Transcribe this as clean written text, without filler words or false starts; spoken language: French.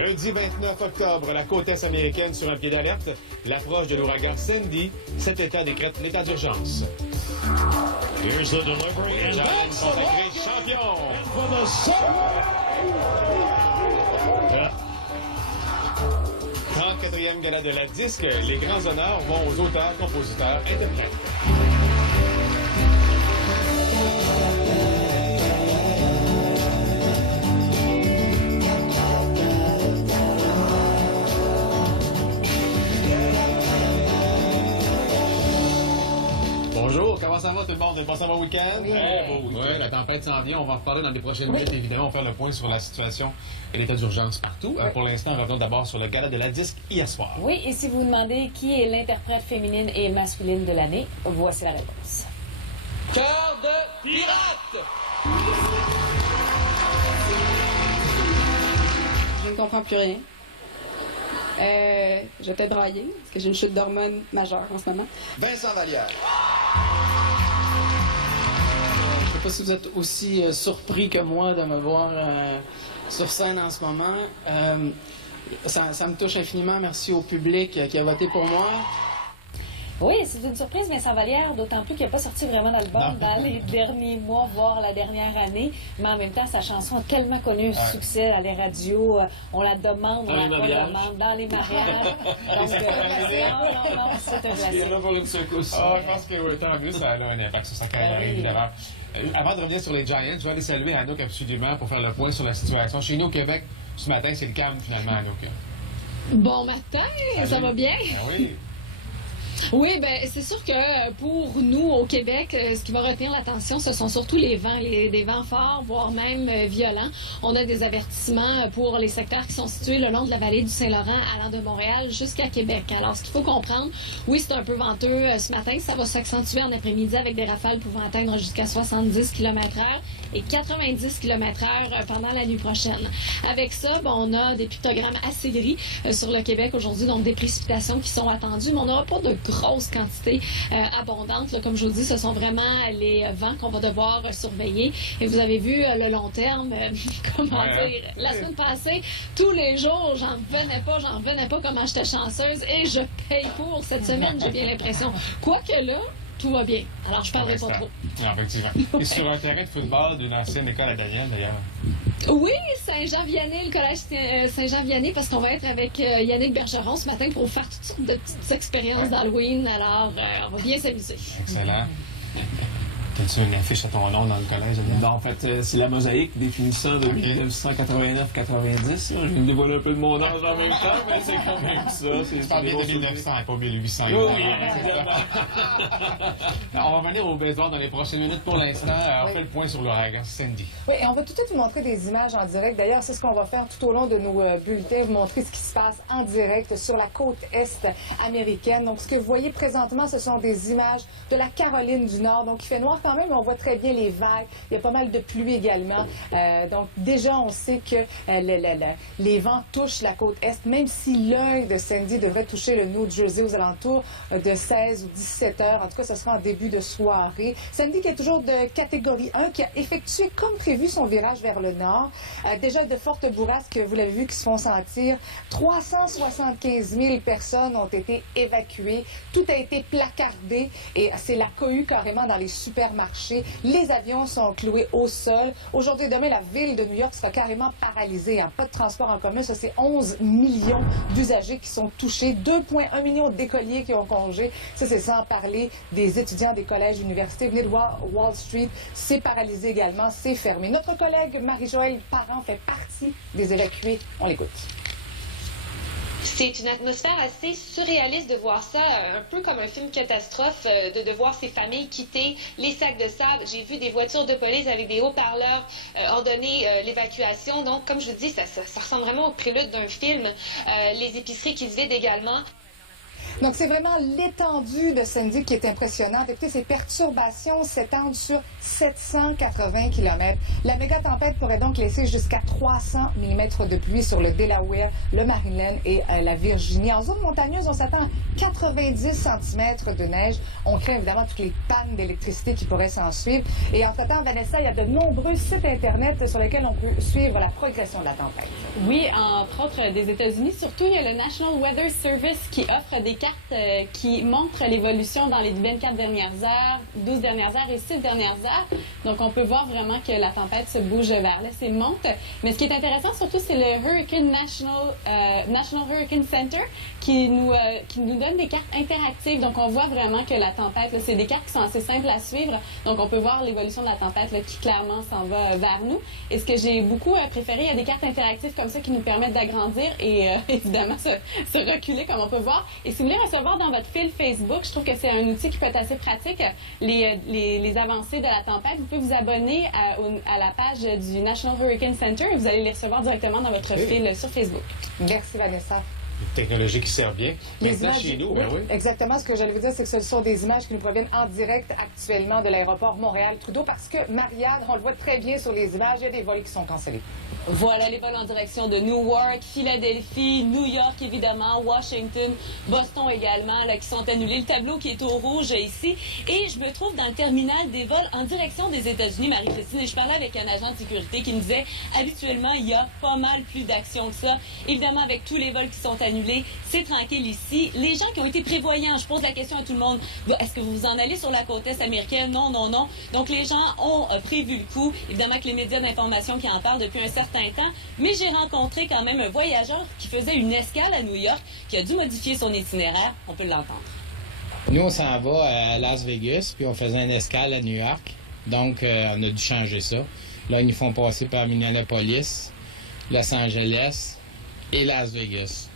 Lundi 29 octobre, la côte est américaine sur un pied d'alerte. L'approche de l'ouragan Sandy, cet État décrète l'état d'urgence. Here's the delivery Les and Giants sont sacrés champions. for the yeah. 34e gala de la disque, les grands honneurs vont aux auteurs, compositeurs, interprètes. Bonjour, comment ça va tout le monde? Vous avez passé un bon week-end? Oui. Très beau week-end. Oui, la tempête s'en vient. On va en reparler dans les prochaines minutes. Évidemment, on va faire le point sur la situation et l'état d'urgence partout. Pour l'instant, revenons d'abord sur le gala de la disque hier soir. Oui, et si vous vous demandez qui est l'interprète féminine et masculine de l'année, voici la réponse. Cœur de pirate! Je ne comprends plus rien. Je vais peut-être brailler, parce que j'ai une chute d'hormones majeure en ce moment. Vincent Vallière. Je ne sais pas si vous êtes aussi surpris que moi de me voir sur scène en ce moment. Ça me touche infiniment. Merci au public qui a voté pour moi. Oui, c'est une surprise, Vincent Vallière, d'autant plus qu'il n'a pas sorti vraiment d'album dans les derniers mois, voire la dernière année. Mais en même temps, sa chanson a tellement connu un succès à les radios. On la demande, on la demande dans les mariages. Donc, c'est un classique. là pour une secousse. Je pense que oui, tant mieux, ça a un impact sur sa carrière, évidemment. Avant de revenir sur les Giants, je vais aller saluer Anouk absolument pour faire le point sur la situation. Chez nous au Québec, ce matin, c'est le calme finalement, Anouk. Bon matin, ça va bien? Ben oui. Oui, ben c'est sûr que pour nous au Québec, ce qui va retenir l'attention, ce sont surtout les vents, des vents forts, voire même violents. On a des avertissements pour les secteurs qui sont situés le long de la vallée du Saint-Laurent, allant de Montréal jusqu'à Québec. Alors, ce qu'il faut comprendre, oui, c'est un peu venteux ce matin, ça va s'accentuer en après-midi avec des rafales pouvant atteindre jusqu'à 70 km/h et 90 km/h pendant la nuit prochaine. Avec ça, ben, on a des pictogrammes assez gris sur le Québec aujourd'hui, donc des précipitations qui sont attendues, mais on n'aura pas de grosses quantités abondantes. Là, comme je vous dis, ce sont vraiment les vents qu'on va devoir surveiller. Et vous avez vu le long terme, comment dire, la semaine passée, tous les jours, j'en revenais pas comment j'étais chanceuse et je paye pour cette semaine, j'ai bien l'impression. Quoique là, tout va bien. Alors, je parlerai pas trop. Non, effectivement. Et sur un terrain de football d'une ancienne école à Daniel, d'ailleurs. Oui, Saint-Jean-Vianney, le collège Saint-Jean-Vianney, parce qu'on va être avec Yannick Bergeron ce matin pour faire toutes sortes de petites expériences d'Halloween. Alors, on va bien s'amuser. Excellent. As-tu une affiche à ton nom dans le collège? Non, en fait, c'est la mosaïque définissant de 1989-90. Je vais me dévoiler un peu de mon âge en même temps, mais c'est quand même ça. Tu parles bien de 1900 et pas 1800. Oui, On va venir au baseball dans les prochaines minutes. Pour l'instant, on fait le point sur l'ouragan Sandy. Oui, et on va tout de suite vous montrer des images en direct. D'ailleurs, c'est ce qu'on va faire tout au long de nos bulletins, vous montrer ce qui se passe en direct sur la côte est américaine. Donc, ce que vous voyez présentement, ce sont des images de la Caroline du Nord. Donc, il fait noir quand même, mais on voit très bien les vagues. Il y a pas mal de pluie également. Donc, déjà, on sait que les vents touchent la côte est, même si l'œil de Sandy devrait toucher le New Jersey aux alentours de 16 ou 17 heures. En tout cas, ce sera en début de soirée. Sandy qui est toujours de catégorie 1, qui a effectué comme prévu son virage vers le nord. Déjà de fortes bourrasques, vous l'avez vu, qui se font sentir. 375 000 personnes ont été évacuées. Tout a été placardé et c'est la cohue carrément dans les supermarchés. Les avions sont cloués au sol. Aujourd'hui et demain, la ville de New York sera carrément paralysée. Pas de transport en commun. Ça, c'est 11 millions d'usagers qui sont touchés. 2,1 millions d'écoliers qui ont congé. Ça, c'est sans parler des étudiants des collèges et universités. Venez de voir Wall Street. C'est paralysé également. C'est fermé. Notre collègue Marie-Joëlle Parent fait partie des évacués. On l'écoute. C'est une atmosphère assez surréaliste de voir ça, un peu comme un film catastrophe, de voir ces familles quitter les sacs de sable. J'ai vu des voitures de police avec des haut-parleurs ordonner l'évacuation. Donc, comme je vous dis, ça ressemble vraiment au prélude d'un film. Les épiceries qui se vident également. Donc, c'est vraiment l'étendue de Sandy qui est impressionnante. Écoutez, ces perturbations s'étendent sur 780 km. La méga-tempête pourrait donc laisser jusqu'à 300 mm de pluie sur le Delaware, le Maryland et la Virginie. En zone montagneuse, on s'attend à 90 cm de neige. On craint évidemment toutes les pannes d'électricité qui pourraient s'en suivre. Et entre-temps, Vanessa, il y a de nombreux sites Internet sur lesquels on peut suivre la progression de la tempête. Oui, entre autres des États-Unis. Surtout, il y a le National Weather Service qui offre des cartes qui montrent l'évolution dans les 24 dernières heures, 12 dernières heures et 6 dernières heures. Donc, on peut voir vraiment que la tempête se bouge vers l'est et monte. Mais ce qui est intéressant, surtout, c'est le Hurricane National Hurricane Center qui nous donne des cartes interactives. Donc, on voit vraiment que la tempête, c'est des cartes qui sont assez simples à suivre. Donc, on peut voir l'évolution de la tempête là, qui clairement s'en va vers nous. Et ce que j'ai beaucoup préféré, il y a des cartes interactives comme ça qui nous permettent d'agrandir et évidemment se reculer comme on peut voir. Et si vous voulez recevoir dans votre fil Facebook, je trouve que c'est un outil qui peut être assez pratique, les avancées de la tempête. Vous pouvez vous abonner à la page du National Hurricane Center et vous allez les recevoir directement dans votre fil sur Facebook. Merci, Vanessa. Technologie qui sert bien. Les Maintenant, images, chez nous, oui, ben oui. Exactement. Ce que j'allais vous dire, c'est que ce sont des images qui nous proviennent en direct actuellement de l'aéroport Montréal-Trudeau parce que, Marianne, on le voit très bien sur les images, il y a des vols qui sont cancellés. Voilà les vols en direction de Newark, Philadelphie, New York évidemment, Washington, Boston également, là, qui sont annulés. Le tableau qui est au rouge ici. Et je me trouve dans le terminal des vols en direction des États-Unis, Marie-Christine. Et je parlais avec un agent de sécurité qui me disait, habituellement, il y a pas mal plus d'action que ça. Évidemment, avec tous les vols qui sont annulés, c'est tranquille ici. Les gens qui ont été prévoyants, je pose la question à tout le monde, est-ce que vous vous en allez sur la côte est américaine? Non, non, non. Donc les gens ont prévu le coup. Évidemment que les médias d'information qui en parlent depuis un certain temps, mais j'ai rencontré quand même un voyageur qui faisait une escale à New York, qui a dû modifier son itinéraire. On peut l'entendre. Nous, on s'en va à Las Vegas, puis on faisait une escale à New York. Donc, on a dû changer ça. Là, ils nous font passer par Minneapolis, Los Angeles et Las Vegas.